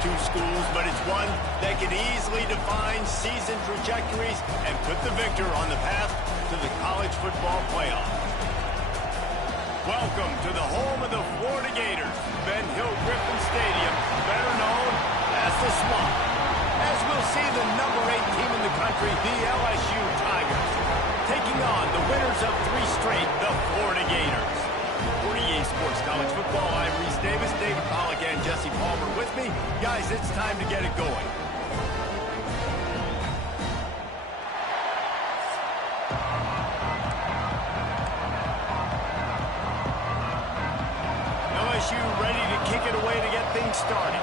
two schools, but it's one that can easily define season trajectories and put the victor on the path to the college football playoff. Welcome to the home of the Florida Gators, Ben Hill Griffin Stadium, better known as the Swamp. As we'll see the number 8 team in the country, the LSU Tigers, taking on the winners of 3 straight, the Florida Gators. For EA Sports College Football, I'm Reese Davis, David Pollack, and Jesse Palmer with me. Guys, it's time to get it going. LSU ready to kick it away to get things started.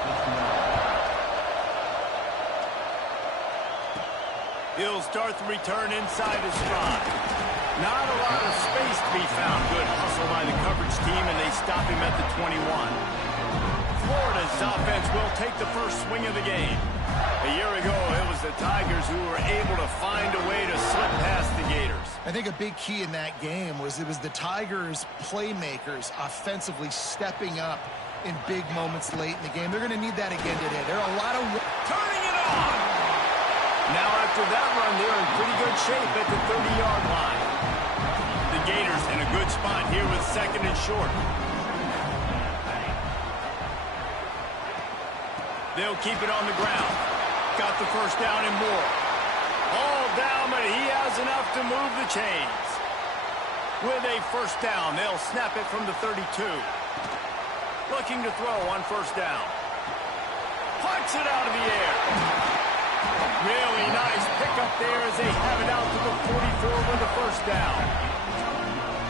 He'll start the return inside his stride. Not a lot of space to be found. Good hustle by the coverage team, and they stop him at the 21. Florida's offense will take the first swing of the game. A year ago, it was the Tigers who were able to find a way to slip past the Gators. I think a big key in that game was it was the Tigers' playmakers offensively stepping up in big moments late in the game. They're going to need that again today. There are a lot of... Turning it on! Now after that run, they're in pretty good shape at the 30-yard line. The Gators in a good spot here with second and short. They'll keep it on the ground. Got the first down and more. All down, but he has enough to move the chains. With a first down, they'll snap it from the 32. Looking to throw on first down. Punts it out of the air. Really nice pickup there as they have it out to the 44 with the first down.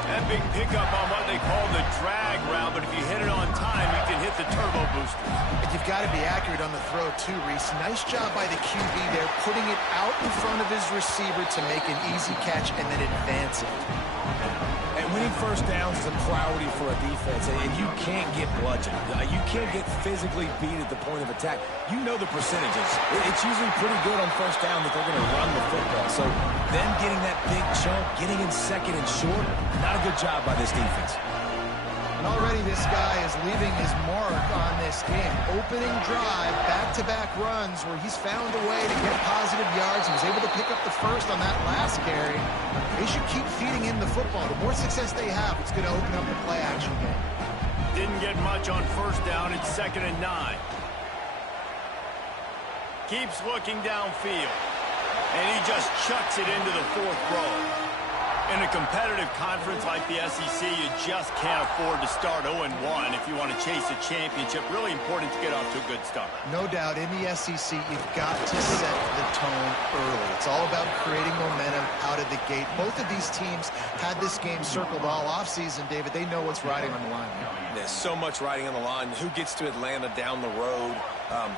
That big pickup on what they call the drag route, but if you hit it on time, you can hit the turbo boosters. And you've got to be accurate on the throw, too, Reese. Nice job by the QB there, putting it out in front of his receiver to make an easy catch and then advance it. And winning first downs is a priority for a defense, and you can't get bludgeoned. You can't get physically beat at the point of attack. You know the percentages. It's usually pretty good on first down that they're going to run the football. So them getting that big chunk, getting in second and short, not a good job by this defense. And already this guy is leaving his mark on this game. Opening drive, back-to-back runs where he's found a way to get positive yards. He was able to pick up the first on that last carry. They should keep feeding him the football. The more success they have, it's going to open up the play-action game. Didn't get much on first down. It's second and 9. Keeps looking downfield. And he just chucks it into the 4th row. In a competitive conference like the SEC, you just can't afford to start 0-1 if you want to chase a championship. Really important to get off to a good start. No doubt, in the SEC, you've got to set the tone early. It's all about creating momentum out of the gate. Both of these teams had this game circled all offseason, David. They know what's riding on the line. There's so much riding on the line. Who gets to Atlanta down the road?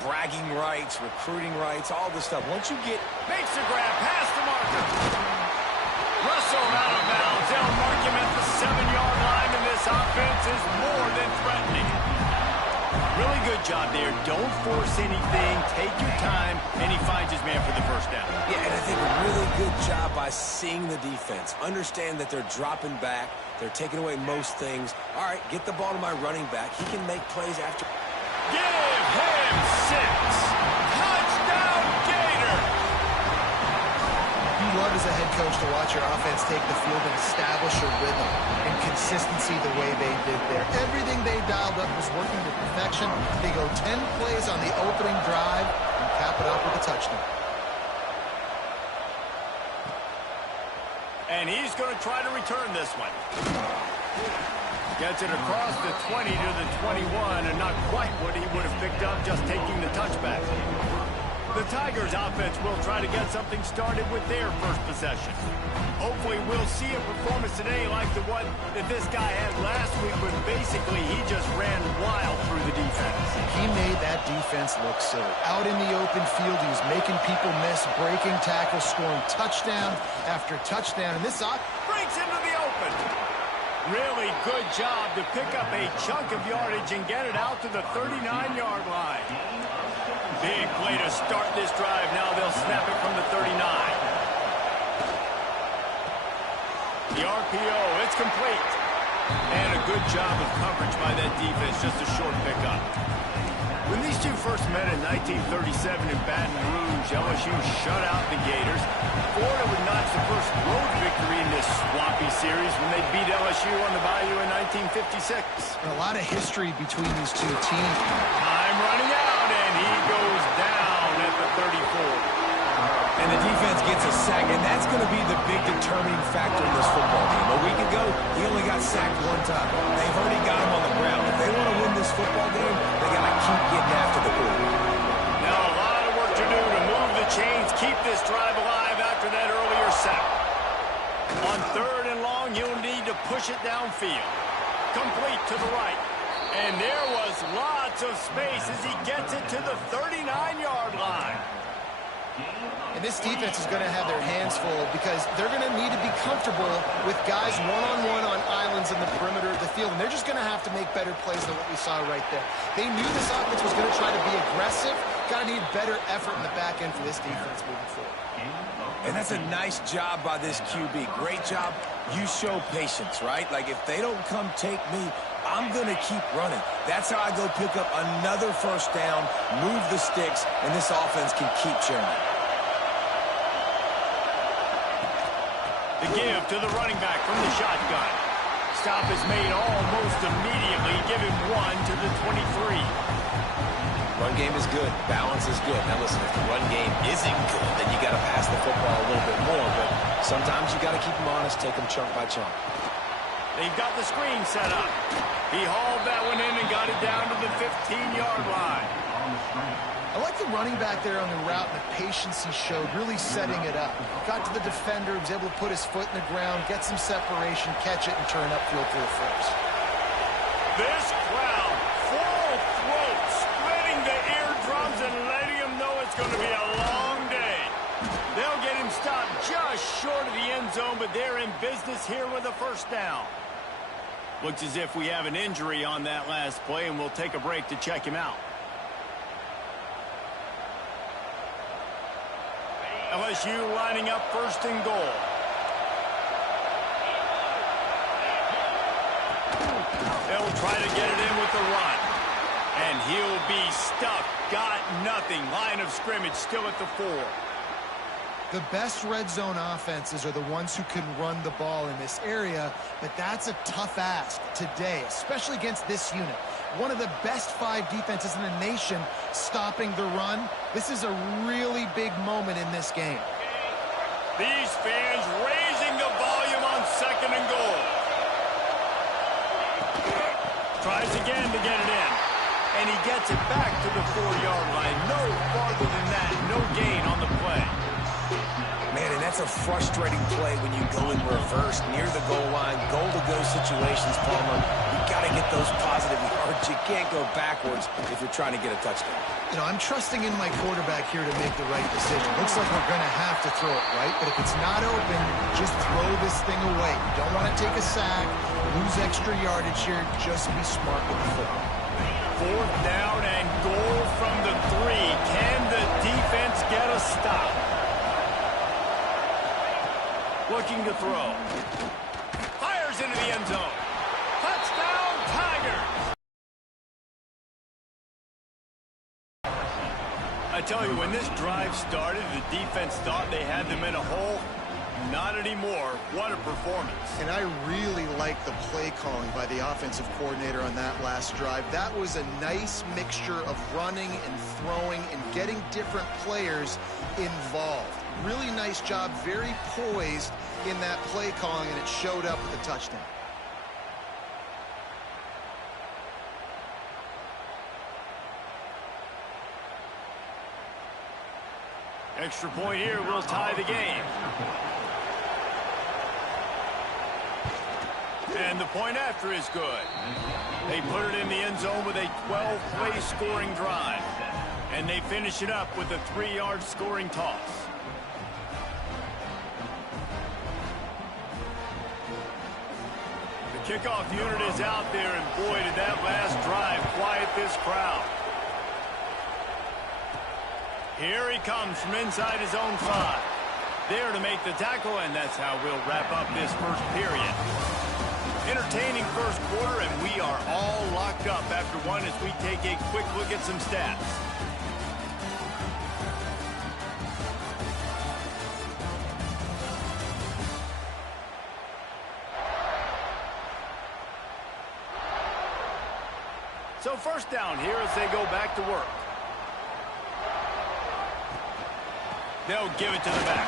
Bragging rights, recruiting rights, all this stuff. Once you get... Makes the grab, past the marker. Russell out of bounds. They'll mark him at the 7-yard line, and this offense is more than threatening. Really good job there. Don't force anything. Take your time, and he finds his man for the first down. Yeah, and I think a really good job by seeing the defense. Understand that they're dropping back. They're taking away most things. All right, get the ball to my running back. He can make plays after. Give him 6. Touchdown, Gator. You love as a head coach to watch your offense take the field and establish a rhythm and consistency the way they did there. Everything they dialed up was working to perfection. They go 10 plays on the opening drive and cap it off with a touchdown. And he's going to try to return this one. Gets it across the 20 to the 21, and not quite what he would have picked up just taking the touchback. The Tigers offense will try to get something started with their first possession. Hopefully we'll see a performance today like the one that this guy had last week when basically he just ran wild through the defense. He made that defense look silly. Out in the open field, he was making people miss, breaking tackles, scoring touchdown after touchdown. And this breaks into the open. Really good job to pick up a chunk of yardage and get it out to the 39-yard line. Big play to start this drive. Now they'll snap it from the 39. The RPO, it's complete. And a good job of coverage by that defense. Just a short pickup. When these two first met in 1937 in Baton Rouge, LSU shut out the Gators. Florida would notch the first road victory in this swampy series when they beat LSU on the Bayou in 1956. A lot of history between these two teams. Time running out, and he goes down at the 34. And the defense gets a sack, and that's going to be the big determining factor in this football game. A week ago, he only got sacked one time. They've already got him on the ground. If they want to win this football game, they got to keep getting after the ball. Now a lot of work to do to move the chains, keep this drive alive after that earlier sack. On 3rd and long, he'll need to push it downfield. Complete to the right. And there was lots of space as he gets it to the 39-yard line. And this defense is going to have their hands full because they're going to need to be comfortable with guys one-on-one on islands in the perimeter of the field. And they're just going to have to make better plays than what we saw right there. They knew this offense was going to try to be aggressive. Got to need better effort in the back end for this defense moving forward. And that's a nice job by this QB. Great job. You show patience, right? Like, if they don't come take me, I'm going to keep running. That's how I go pick up another first down, move the sticks, and this offense can keep churning. The give to the running back from the shotgun. Stop is made almost immediately. Give him 1 to the 23. Run game is good. Balance is good. Now listen, if the run game isn't good, then you got to pass the football a little bit more. But sometimes you got to keep them honest, take them chunk by chunk. They've got the screen set up. He hauled that one in and got it down to the 15-yard line. I like the running back there on the route and the patience he showed, really setting it up. Got to the defender, was able to put his foot in the ground, get some separation, catch it, and turn upfield for the first. This crowd, full throat, splitting the eardrums and letting him know it's going to be a long day. They'll get him stopped just short of the end zone, but they're in business here with a first down. Looks as if we have an injury on that last play, and we'll take a break to check him out. LSU lining up 1st and goal. They'll try to get it in with the run. And he'll be stuck. Got nothing. Line of scrimmage still at the 4. The best red zone offenses are the ones who can run the ball in this area, but that's a tough ask today, especially against this unit. One of the best 5 defenses in the nation stopping the run. This is a really big moment in this game. These fans raising the volume on 2nd and goal. Tries again to get it in. And he gets it back to the 4-yard line. No farther than that. No gain on the play. Man, and that's a frustrating play when you go in reverse near the goal line, goal-to-go situations, Palmer. You got to get those positive yards. You can't go backwards if you're trying to get a touchdown. You know, I'm trusting in my quarterback here to make the right decision. Looks like we're going to have to throw it, right? But if it's not open, just throw this thing away. You don't want to take a sack, lose extra yardage here. Just be smart with the football. 4th down and goal from the 3. Can the defense get a stop? Looking to throw. Fires into the end zone. Touchdown, Tigers! I tell you, when this drive started, the defense thought they had them in a hole. Not anymore. What a performance. And I really like the play calling by the offensive coordinator on that last drive. That was a nice mixture of running and throwing and getting different players involved. Really nice job, very poised in that play calling, and it showed up with a touchdown. Extra point here will tie the game. And the point after is good. They put it in the end zone with a 12-play scoring drive. And they finish it up with a 3-yard scoring toss. The kickoff unit is out there, and boy, did that last drive quiet this crowd. Here he comes from inside his own 5. There to make the tackle, and that's how we'll wrap up this first period. Entertaining first quarter, and we are all locked up after one as we take a quick look at some stats. So first down here as they go back to work. They'll give it to the back.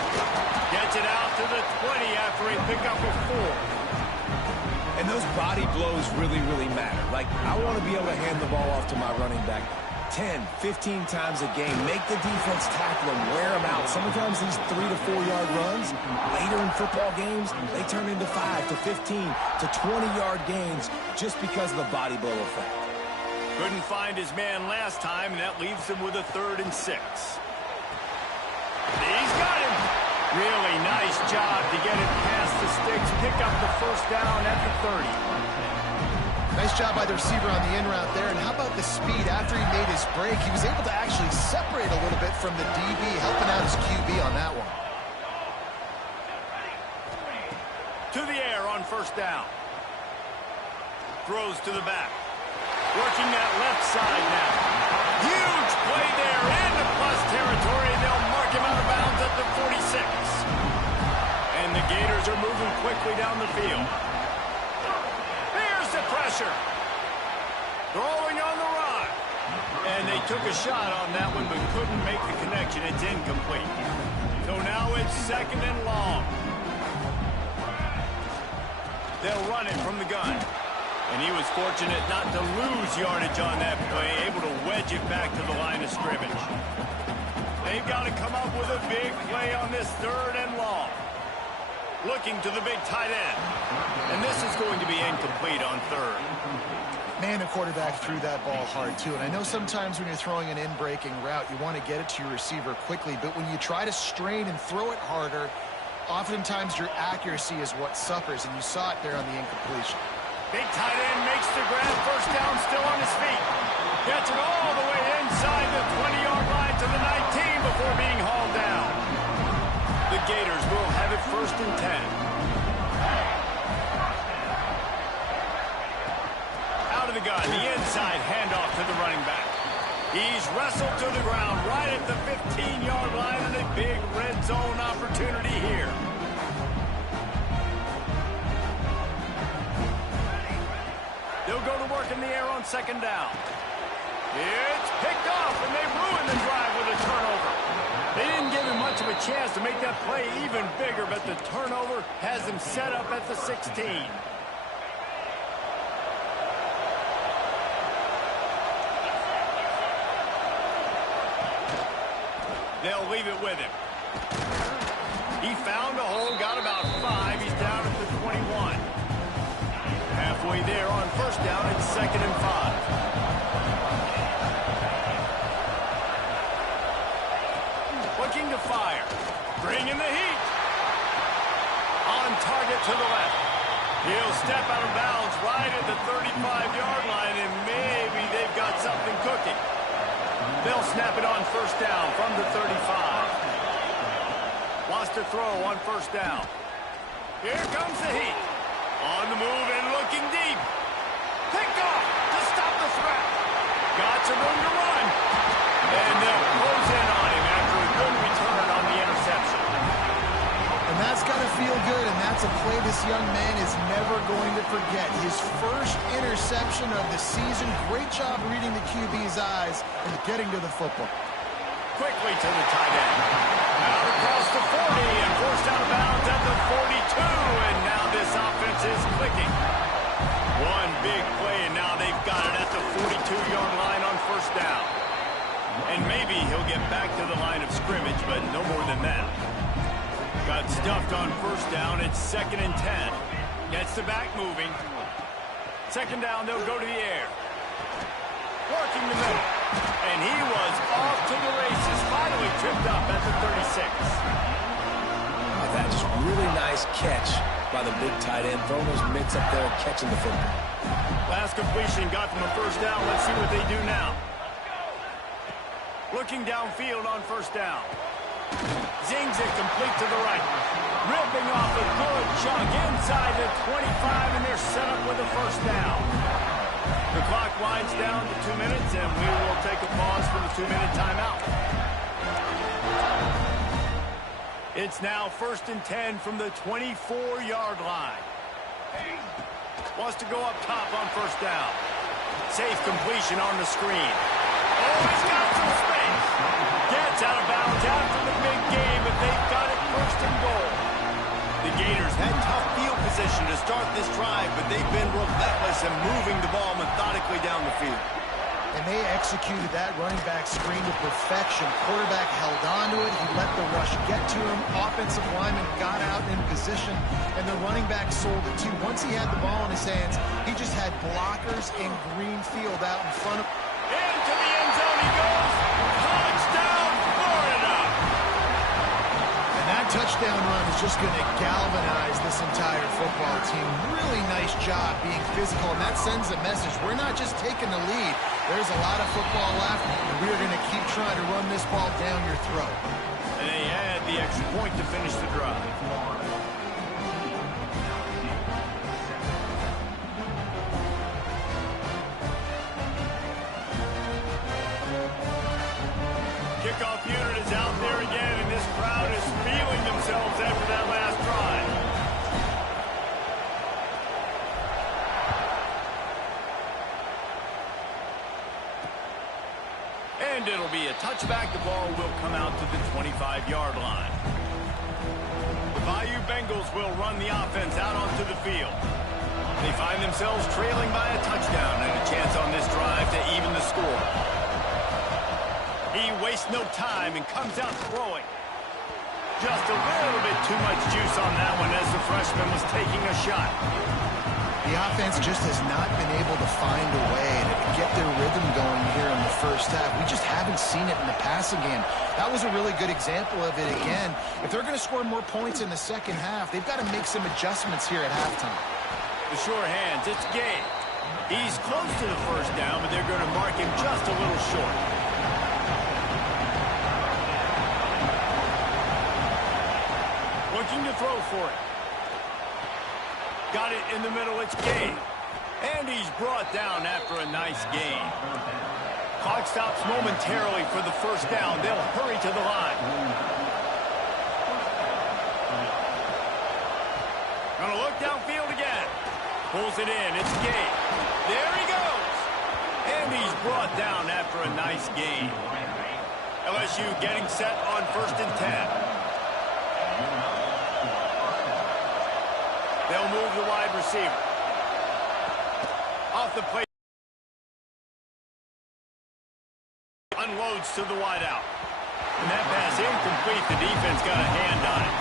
Gets it out to the 20 after a pickup of 4. And those body blows really, really matter. Like, I want to be able to hand the ball off to my running back 10, 15 times a game. Make the defense tackle them, wear them out. Sometimes these 3 to 4 yard runs, later in football games, they turn into 5 to 15 to 20-yard gains just because of the body blow effect. Couldn't find his man last time, and that leaves him with a 3rd and 6. He's got him. Really nice job to get it past the sticks, pick up the first down at the 30. Nice job by the receiver on the in route there. And how about the speed after he made his break? He was able to actually separate a little bit from the DB, helping out his QB on that one. To the air on first down. Throws to the back. Working that left side now. Huge play there into plus territory, and they'll mark him out of bounds at the 46. And the Gators are moving quickly down the field. Here's the pressure. Throwing on the run. And they took a shot on that one, but couldn't make the connection. It's incomplete. So now it's 2nd and long. They'll run it from the gun. And he was fortunate not to lose yardage on that play, able to wedge it back to the line of scrimmage. They've got to come up with a big play on this 3rd and long. Looking to the big tight end. And this is going to be incomplete on 3rd. Man, the quarterback threw that ball hard, too. And I know sometimes when you're throwing an in-breaking route, you want to get it to your receiver quickly. But when you try to strain and throw it harder, oftentimes your accuracy is what suffers. And you saw it there on the incompletion. Big tight end makes the grab, first down, still on his feet. Gets it all the way inside the 20-yard line to the 19 before being hauled down. The Gators will have it 1st and 10. Out of the gun, the inside handoff to the running back. He's wrestled to the ground right at the 15-yard line, and a big red zone opportunity here. They'll go to work in the air on 2nd down. It's picked off, and they ruined the drive with a turnover. They didn't give him much of a chance to make that play even bigger, but the turnover has them set up at the 16. They'll leave it with him. He found a hole, got about 5. He's down at the 21. Halfway there on first down, it's 2nd and 5. Looking to fire. Bringing the heat. On target to the left. He'll step out of bounds right at the 35-yard line, and maybe they've got something cooking. They'll snap it on first down from the 35. Lost a throw on first down. Here comes the heat. On the move and looking deep. Picked off to stop the threat. Got some room to run. And they'll close in on him after a good return on the interception. And that's got to feel good, and that's a play this young man is never going to forget. His first interception of the season. Great job reading the QB's eyes and getting to the football. Quickly to the tight end. Out across the 40 and forced out of bounds at the 42. And now this offense is clicking. One big play, and now they've got it at the 42-yard line on first down. And maybe he'll get back to the line of scrimmage, but no more than that. Got stuffed on first down. It's 2nd and 10. Gets the back moving. 2nd down, they'll go to the air. Working the middle. And he was off to the races. Finally tripped up at the 36. That's really nice catch by the big tight end. Throwing those mitts up there, catching the football. Last completion got them a first down. Let's see what they do now. Looking downfield on first down. Zings it complete to the right. Ripping off a good chunk inside the 25, and they're set up with a first down. The clock winds down to 2 minutes, and we will take a pause for the 2-minute timeout. It's now 1st and 10 from the 24-yard line. Wants to go up top on first down. Safe completion on the screen. Oh, he's got some space. Gets out of bounds after the big game, but they've got it 1st and goal. The Gators had tough field position to start this drive, but they've been relentless in moving the ball methodically down the field. And they executed that running back screen to perfection. Quarterback held on to it. He let the rush get to him. Offensive lineman got out in position, and the running back sold it too. Once he had the ball in his hands, he just had blockers and green field out in front of him. Into the end zone he goes. Touchdown, Florida! And that touchdown run is just going to galvanize this entire football team. Really nice job being physical, and that sends a message. We're not just taking the lead. There's a lot of football left, and we are going to keep trying to run this ball down your throat. And they had the extra point to finish the drive. Kickoff unit is out there again, and this crowd is feeling themselves after that last drive. And it'll be a touchback. The ball will come out to the 25-yard line. The Bayou Bengals will run the offense out onto the field. They find themselves trailing by a touchdown and a chance on this drive to even the score. He wastes no time and comes out throwing. Just a little bit too much juice on that one as the freshman was taking a shot. The offense just has not been able to find a way to get their rhythm going here in the first half. We just haven't seen it in the passing game. That was a really good example of it again. If they're going to score more points in the second half, they've got to make some adjustments here at halftime. The sure hands, it's Gay. He's close to the first down, but they're going to mark him just a little short. Looking to throw for it. Got it in the middle, it's Gay. And he's brought down after a nice gain. Clock stops momentarily for the first down. They'll hurry to the line. Gonna look downfield again. Pulls it in, it's Gay. There he goes. And he's brought down after a nice gain. LSU getting set on 1st and 10. They'll move the wide receiver. Off the play. Unloads to the wideout. And that pass incomplete. The defense got a hand on it.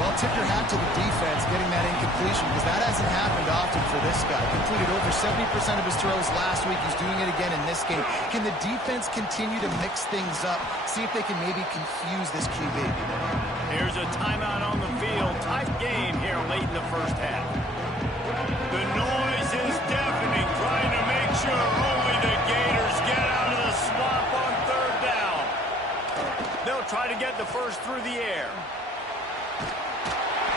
Well, tip your hat to the defense getting that incompletion, because that hasn't happened often for this guy. Completed over 70% of his throws last week. He's doing it again in this game. Can the defense continue to mix things up? See if they can maybe confuse this QB. Here's a timeout on the field. Tight game here late in the first half. The noise is deafening, trying to make sure only the Gators get out of the swamp on 3rd down. They'll try to get the first through the air.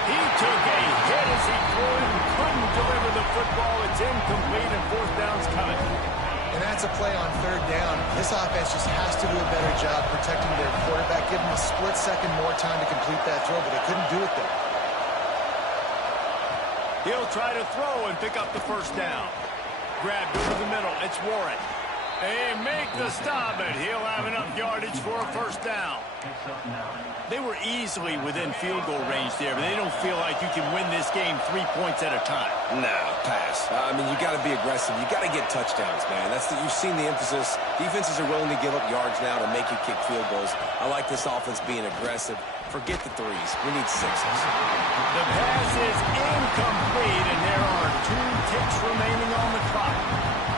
He took a hit as he threw it and couldn't deliver the football. It's incomplete, and 4th down's coming. And that's a play on 3rd down. This offense just has to do a better job protecting their quarterback. Give him a split second more time to complete that throw, but they couldn't do it there. He'll try to throw and pick up the first down. Grabbed over the middle. It's Warren. They make the stop, but he'll have enough yardage for a first down. They were easily within field goal range there, but they don't feel like you can win this game 3 points at a time. No, pass. I mean, you got to be aggressive. You got to get touchdowns, man. You've seen the emphasis. Defenses are willing to give up yards now to make you kick field goals. I like this offense being aggressive. Forget the threes. We need 6s. The pass is incomplete, and there are 2 ticks remaining on the clock.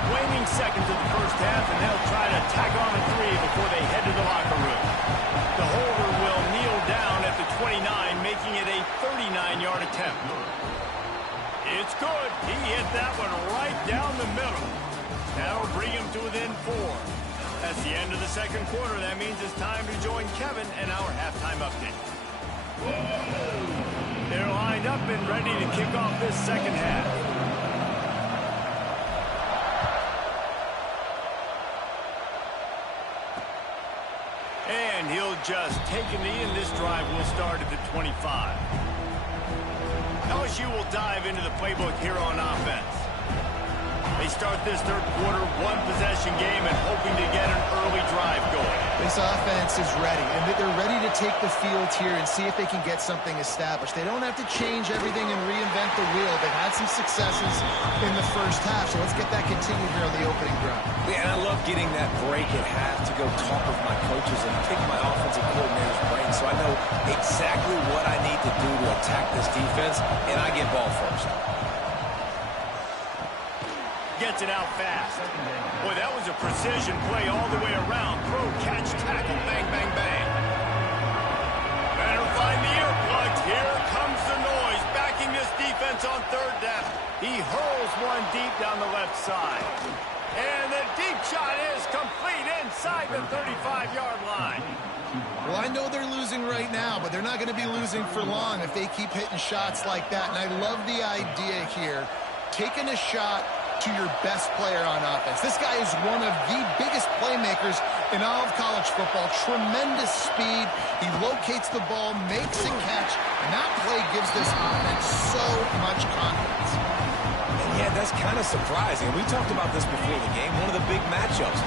Waning seconds of the first half, and they'll try to tack on a 3 before they head to the locker room. The holder will kneel down at the 29, making it a 39-yard attempt. It's good. He hit that one right down the middle. That'll bring him to within 4. That's the end of the second quarter. That means it's time to join Kevin in our halftime update. They're lined up and ready to kick off this second half. And he'll just take a knee, and this drive will start at the 25. LSU will dive into the playbook here on offense. They start this third quarter, one-possession game, and hoping to get an early drive going. This offense is ready, and they're ready to take the field here and see if they can get something established. They don't have to change everything and reinvent the wheel. They've had some successes in the first half, so let's get that continued here on the opening drive. Yeah, and I love getting that break at half to go talk with my coaches and pick my offensive coordinator's brain so I know exactly what I need to do to attack this defense, and I get ball first. Gets it out fast. Boy, that was a precision play all the way around. Throw, catch, tackle, bang, bang, bang. Better find the earplugs. Here comes the noise. Backing this defense on third down. He hurls one deep down the left side. And the deep shot is complete inside the 35-yard line. Well, I know they're losing right now, but they're not going to be losing for long if they keep hitting shots like that. And I love the idea here. Taking a shot to your best player on offense. This guy is one of the biggest playmakers in all of college football. Tremendous speed. He locates the ball, makes a catch, and that play gives this offense so much confidence. And yeah, that's kind of surprising. We talked about this before the game. One of the big matchups.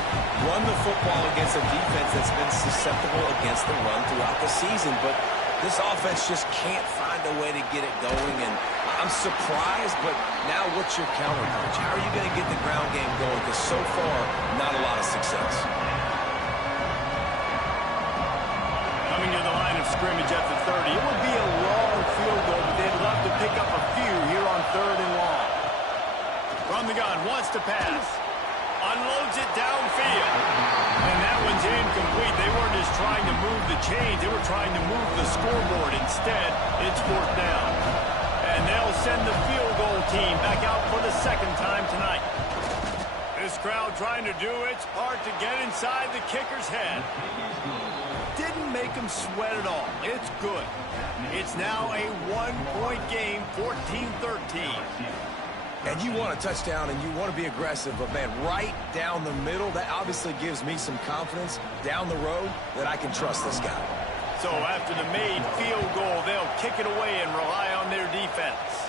Run the football against a defense that's been susceptible against the run throughout the season, but this offense just can't find a way to get it going, and I'm surprised, but now what's your counter punch? How are you going to get the ground game going? Because so far, not a lot of success. Coming to the line of scrimmage at the 30. It would be a long field goal, but they'd love to pick up a few here on third and long. From the gun, wants to pass. Unloads it downfield. And that one's incomplete. They weren't just trying to move the chains. They were trying to move the scoreboard. Instead, it's fourth down. And they'll send the field goal team back out for the second time tonight. This crowd trying to do its part to get inside the kicker's head. Didn't make him sweat at all. It's good. It's now a one-point game, 14-13. And you want a touchdown and you want to be aggressive, but man, right down the middle, that obviously gives me some confidence down the road that I can trust this guy. So after the made field goal, they'll kick it away and rely on their defense.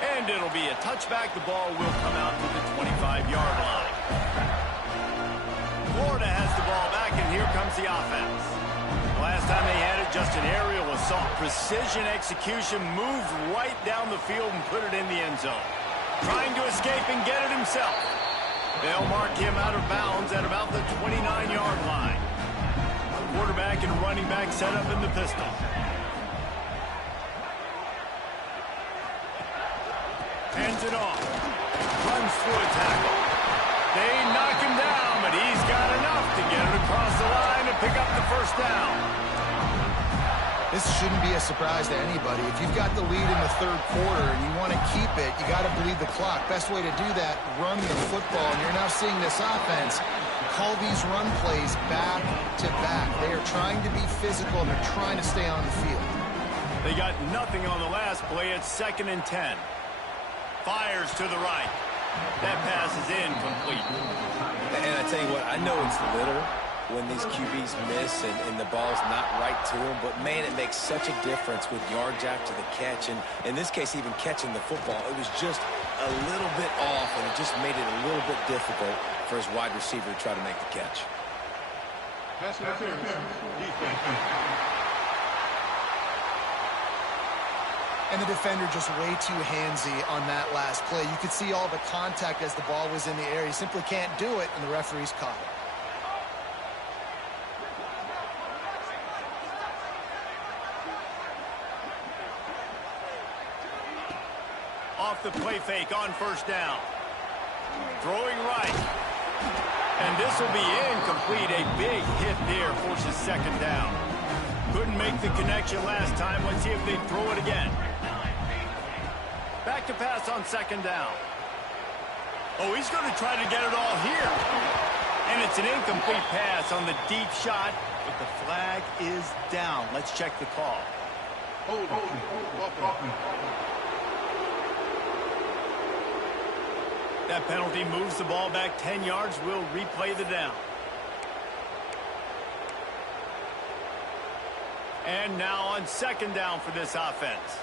And it'll be a touchback. The ball will come out to the 25-yard line. Florida has the ball back, and here comes the offense. Last time they had it, just an aerial assault. Precision execution, moved right down the field and put it in the end zone. Trying to escape and get it himself. They'll mark him out of bounds at about the 29-yard line. Quarterback and running back set up in the pistol. Hands it off. Runs through a tackle. They knock him down, but he's got enough to get it across the line and pick up the first down. This shouldn't be a surprise to anybody. If you've got the lead in the third quarter and you want to keep it, you got to bleed the clock. Best way to do that, run the football. And you're now seeing this offense call these run plays back to back. They are trying to be physical, and they're trying to stay on the field. They got nothing on the last play. It's 2nd and 10. Fires to the right. That pass is incomplete. And I tell you what, I know it's little when these QBs miss and the ball's not right to them, but man, it makes such a difference with yards after the catch, and in this case, even catching the football. It was just a little bit off, and it just made it a little bit difficult for his wide receiver to try to make the catch. And the defender just way too handsy on that last play. You could see all the contact as the ball was in the air. He simply can't do it, and the referee's caught it. Off the play fake on first down. Throwing right. And this will be incomplete. A big hit there forces 2nd down. Couldn't make the connection last time. Let's see if they throw it again. Back to pass on 2nd down. Oh, he's going to try to get it all here. And it's an incomplete pass on the deep shot, but the flag is down. Let's check the call. That penalty moves the ball back 10 yards. We'll replay the down. And now on second down for this offense.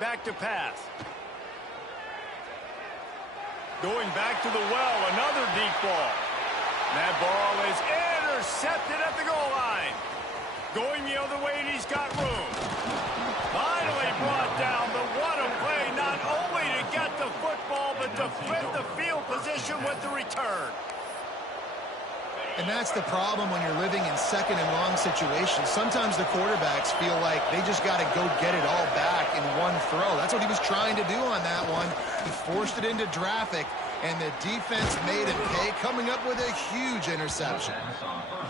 Back to pass. Going back to the well, another deep ball. That ball is intercepted at the goal line. Going the other way, and he's got room. Finally brought down, but what a play, not only to get the football, but to flip the field position with the return. And that's the problem when you're living in second and long situations. Sometimes the quarterbacks feel like they just got to go get it all back in one throw. That's what he was trying to do on that one. He forced it into traffic, and the defense made him pay, coming up with a huge interception.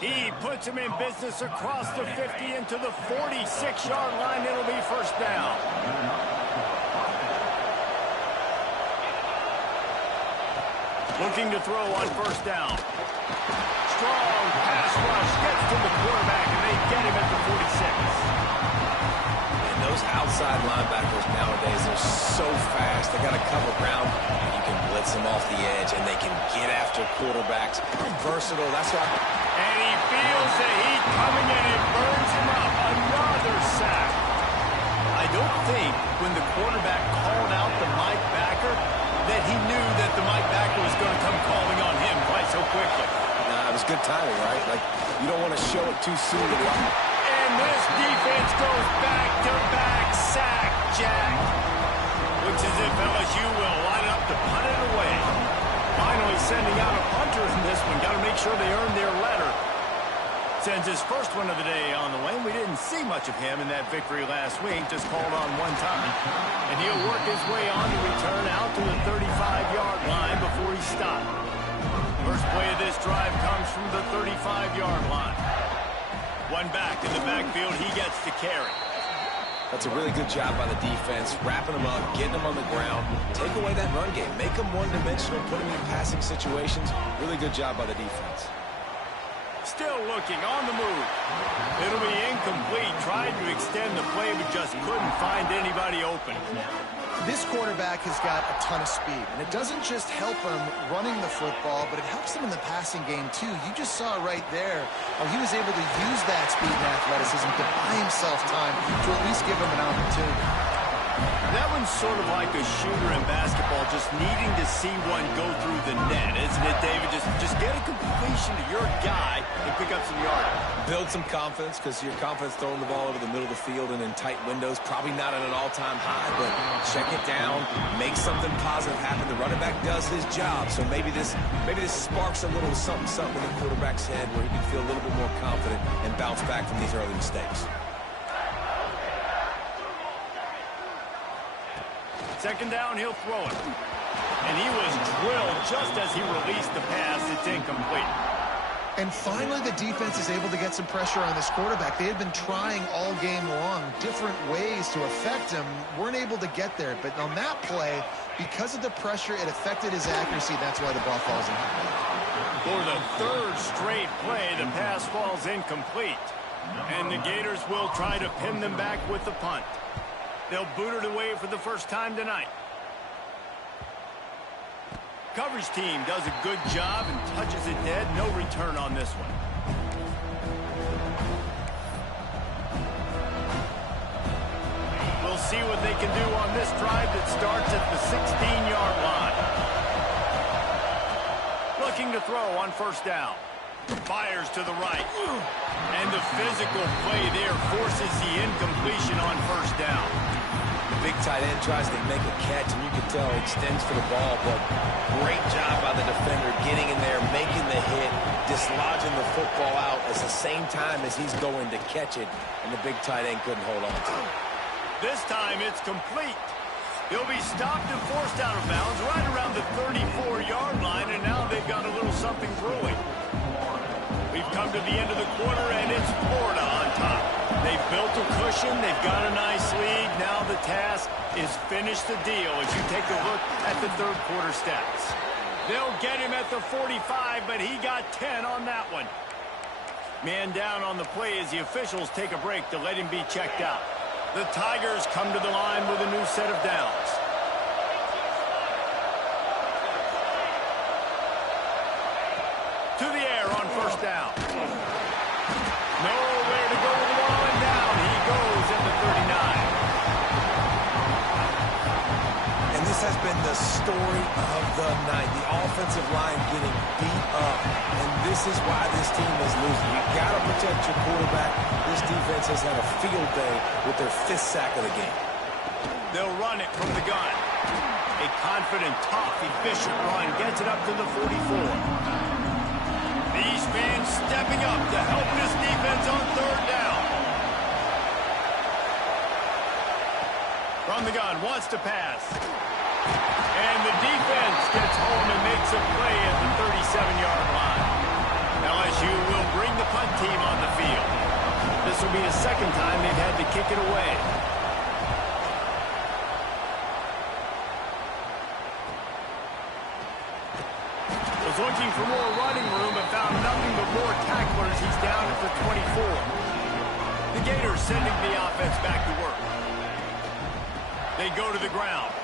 He puts him in business across the 50 into the 46-yard line. It'll be first down. Looking to throw on first down. Strong pass rush gets to the quarterback, and they get him at the 46. And those outside linebackers nowadays, they're so fast. They got to cover ground, and you can blitz them off the edge, and they can get after quarterbacks. Versatile, that's why. And he feels the heat coming in and burns him up. Another sack. I don't think when the quarterback called out the Mike backer that he knew that the Mike backer was going to come calling on him quite so quickly. It was good timing, right? Like, you don't want to show it too soon. And this defense goes back-to-back sack, Jack. Looks as if LSU will line up to punt it away. Finally sending out a punter in this one. Got to make sure they earn their letter. Sends his first one of the day on the way. We didn't see much of him in that victory last week. Just called on one time. And he'll work his way on to return out to the 35-yard line before he stopped. First play of this drive comes from the 35-yard line. One back in the backfield, he gets to carry. That's a really good job by the defense, wrapping them up, getting them on the ground, take away that run game, make them one-dimensional, put them in passing situations. Really good job by the defense. Still looking on the move. It'll be incomplete. Tried to extend the play, but just couldn't find anybody open. This quarterback has got a ton of speed, and it doesn't just help him running the football, but it helps him in the passing game, too. You just saw right there how he was able to use that speed and athleticism to buy himself time to at least give him an opportunity. That one's sort of like a shooter in basketball, just needing to see one go through the net, isn't it, David? Just get a completion to your guy and pick up some yardage. Build some confidence, because your confidence throwing the ball over the middle of the field and in tight windows, probably not at an all-time high, but check it down, make something positive happen. The running back does his job, so maybe this sparks a little something in the quarterback's head where he can feel a little bit more confident and bounce back from these early mistakes. Second down, he'll throw it. And he was drilled just as he released the pass. It's incomplete. And finally, the defense is able to get some pressure on this quarterback. They had been trying all game long different ways to affect him. Weren't able to get there. But on that play, because of the pressure, it affected his accuracy. That's why the ball falls in. For the third straight play, the pass falls incomplete. And the Gators will try to pin them back with the punt. They'll boot it away for the first time tonight. Coverage team does a good job and touches it dead. No return on this one. We'll see what they can do on this drive that starts at the 16-yard line. Looking to throw on first down. Fires to the right. And the physical play there forces the incompletion on first down. Big tight end tries to make a catch, and you can tell he extends for the ball, but great job by the defender getting in there, making the hit, dislodging the football out at the same time as he's going to catch it, and the big tight end couldn't hold on to it. This time it's complete. He'll be stopped and forced out of bounds right around the 34-yard line, and now they've got a little something brewing. We've come to the end of the quarter, and it's Florida on top. They've built a cushion. They've got a nice lead. Now the task is finish the deal as you take a look at the third quarter stats. They'll get him at the 45, but he got 10 on that one. Man down on the play as the officials take a break to let him be checked out. The Tigers come to the line with a new set of downs. To the air on first down. Nowhere to go with the ball, and down he goes at the 39. And this has been the story of the night. The offensive line getting beat up, and this is why this team is losing. You got to protect your quarterback. This defense has had a field day with their 5th sack of the game. They'll run it from the gun. A confident, tough, efficient run gets it up to the 44. These fans stepping up to help this defense on third down. From the gun, wants to pass. And the defense gets home and makes a play at the 37-yard line. LSU will bring the punt team on the field. This will be the second time they've had to kick it away. Was looking for more running room, but found nothing but more tacklers. He's down at the 24. The Gators sending the offense back to work. They go to the ground.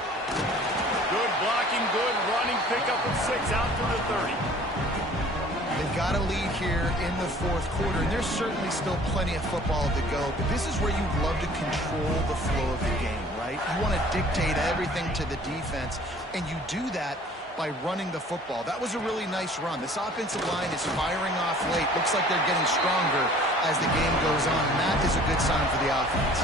Good blocking, good running, pickup of 6 out to the 30. They've got a lead here in the fourth quarter, and there's certainly still plenty of football to go, but this is where you'd love to control the flow of the game, right? You want to dictate everything to the defense, and you do that by running the football. That was a really nice run. This offensive line is firing off late. Looks like they're getting stronger as the game goes on, and that is a good sign for the offense.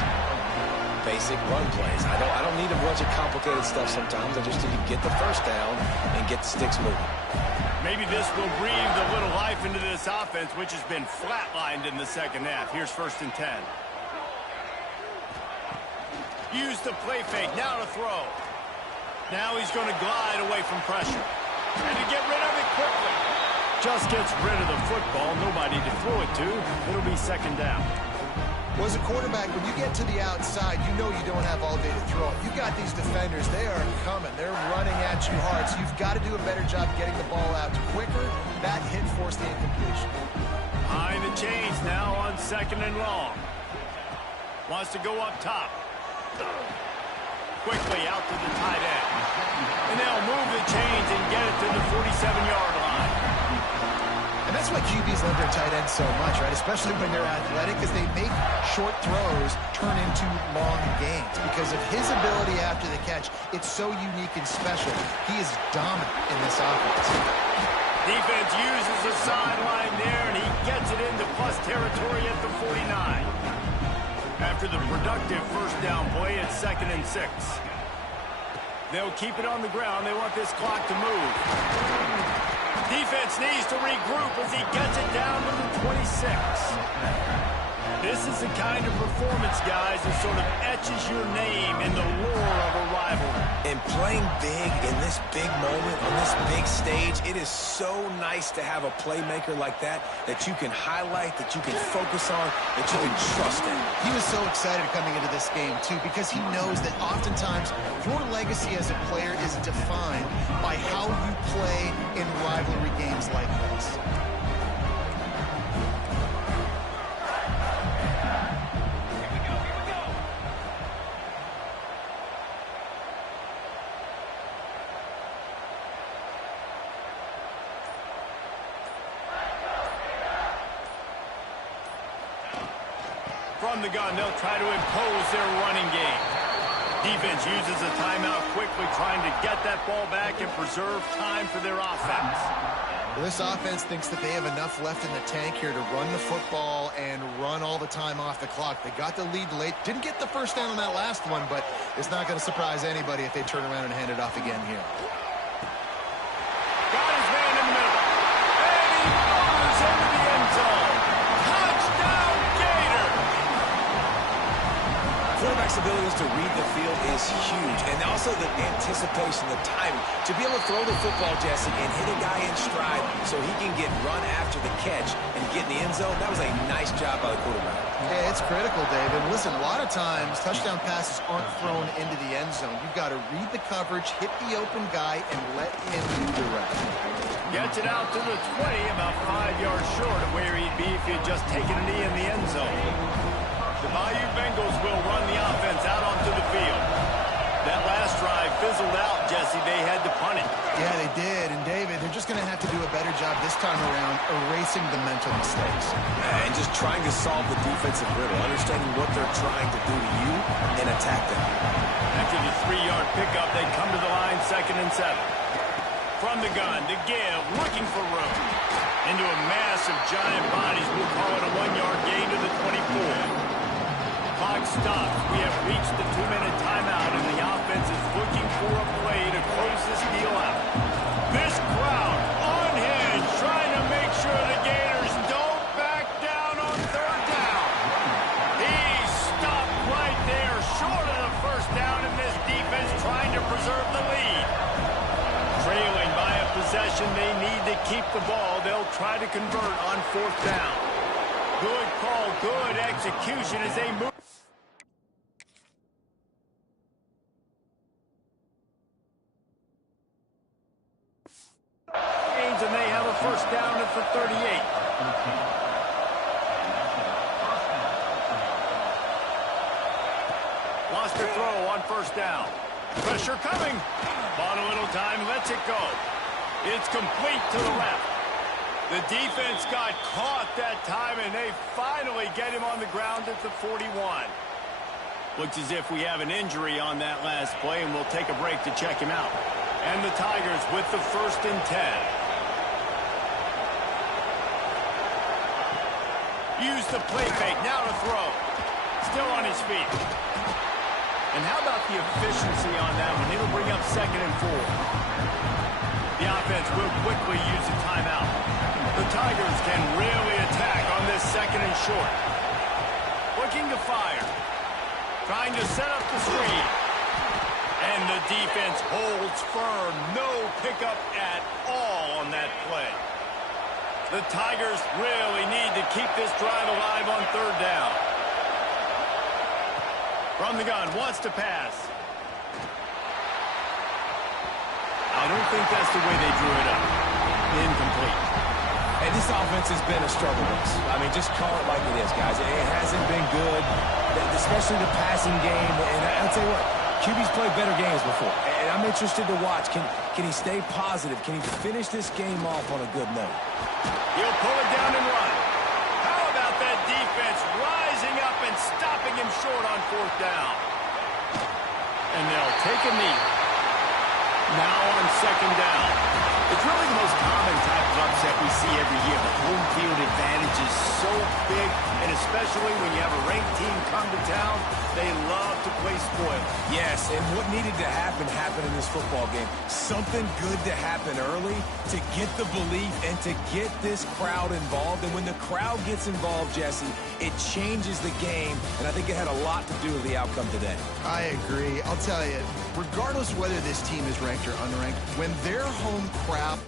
Basic run plays. I don't need a bunch of complicated stuff sometimes. I just need to get the first down and get the sticks moving. Maybe this will breathe a little life into this offense, which has been flatlined in the second half. Here's 1st and 10. Use the play fake. Now to throw. Now he's going to glide away from pressure. And to get rid of it quickly. Just gets rid of the football. Nobody to throw it to. It'll be 2nd down. Well, as a quarterback, when you get to the outside, you know you don't have all day to throw it. You got these defenders, they are coming. They're running at you hard, so you've got to do a better job getting the ball out quicker. That hit forced the incompletion. Behind the chains now on 2nd and long. Wants to go up top. Quickly out to the tight end. And they'll move the chains and get it to the 47-yard line. And that's why QBs love their tight ends so much, right? Especially when they're athletic, because they make short throws turn into long gains. Because of his ability after the catch, it's so unique and special. He is dominant in this offense. Defense uses the sideline there, and he gets it into plus territory at the 49. After the productive first down play, it's 2nd and 6. They'll keep it on the ground. They want this clock to move. Defense needs to regroup as he gets it down to the 26. This is the kind of performance, guys, that sort of etches your name in the lore of a rivalry. And playing big in this big moment, on this big stage, it is so nice to have a playmaker like that you can highlight, that you can focus on, that you can trust in. He was so excited coming into this game, too, because he knows that oftentimes your legacy as a player is defined by how you play in rivalry games like this. From the gun, they'll try to impose their running game. Defense uses a timeout quickly, trying to get that ball back and preserve time for their offense. Well, this offense thinks that they have enough left in the tank here to run the football and run all the time off the clock. They got the lead late. Didn't get the first down on that last one, but it's not going to surprise anybody if they turn around and hand it off again here. Got his man in the middle. And he moves into the end zone. Touchdown, Gators! Quarterback's abilities to read the field is huge, and also the anticipation, the timing. To be able to throw the football, Jesse, and hit a guy in stride so he can get run after the catch and get in the end zone, that was a nice job by the quarterback. Yeah, it's critical, David. Listen, a lot of times touchdown passes aren't thrown into the end zone. You've got to read the coverage, hit the open guy, and let him do the rest. Gets it out to the 20, about 5 yards short of where he'd be if he had just taken a knee in the end zone. The Bayou Bengals will run the offense out onto the field. That last drive fizzled out, Jesse. They had to punt it. Yeah, they did. And, David, they're just going to have to do a better job this time around erasing the mental mistakes. And just trying to solve the defensive riddle, understanding what they're trying to do to you and attack them. After the 3-yard pickup, they come to the line 2nd and 7. From the gun to give, looking for room. Into a mass of giant bodies, we'll call it a 1-yard gain to the 24. Clock stops. We have reached the 2-minute timeout, and the offense is looking for a play to close this deal out. This crowd unhinged, trying to make sure the Gators don't back down on 3rd down. He stopped right there, short of the first down, and this defense trying to preserve the lead. Trailing by a possession, they need to keep the ball. They'll try to convert on 4th down. Good call, good execution as they move. And they have a first down at the 38. Lost their throw on 1st down. Pressure coming. Bought a little time, lets it go. It's complete to the left. The defense got caught that time, and they finally get him on the ground at the 41. Looks as if we have an injury on that last play, and we'll take a break to check him out. And the Tigers with the 1st and 10. Use the play fake, now to throw. Still on his feet. And how about the efficiency on that one? It'll bring up 2nd and 4. The offense will quickly use a timeout. The Tigers can really attack on this 2nd and short. Looking to fire. Trying to set up the screen. And the defense holds firm. No pickup at all on that play. The Tigers really need to keep this drive alive on 3rd down. From the gun, wants to pass. I don't think that's the way they drew it up. Incomplete. And this offense has been a struggle bus. I mean, just call it like it is, guys. It hasn't been good, especially the passing game. And I'll tell you what, QB's played better games before. And I'm interested to watch. Can he stay positive? Can he finish this game off on a good note? He'll pull it down and run. How about that defense rising up and stopping him short on fourth down? And they'll take a knee. Now on second down. It's really the most common type of upset we see every year. The home field advantage is so big, and especially when you have a ranked team come to town, they love to play spoil. Yes, and what needed to happen happened in this football game. Something good to happen early to get the belief and to get this crowd involved. And when the crowd gets involved, Jesse, it changes the game, and I think it had a lot to do with the outcome today. I agree. I'll tell you, regardless whether this team is ranked or unranked, when their home crowd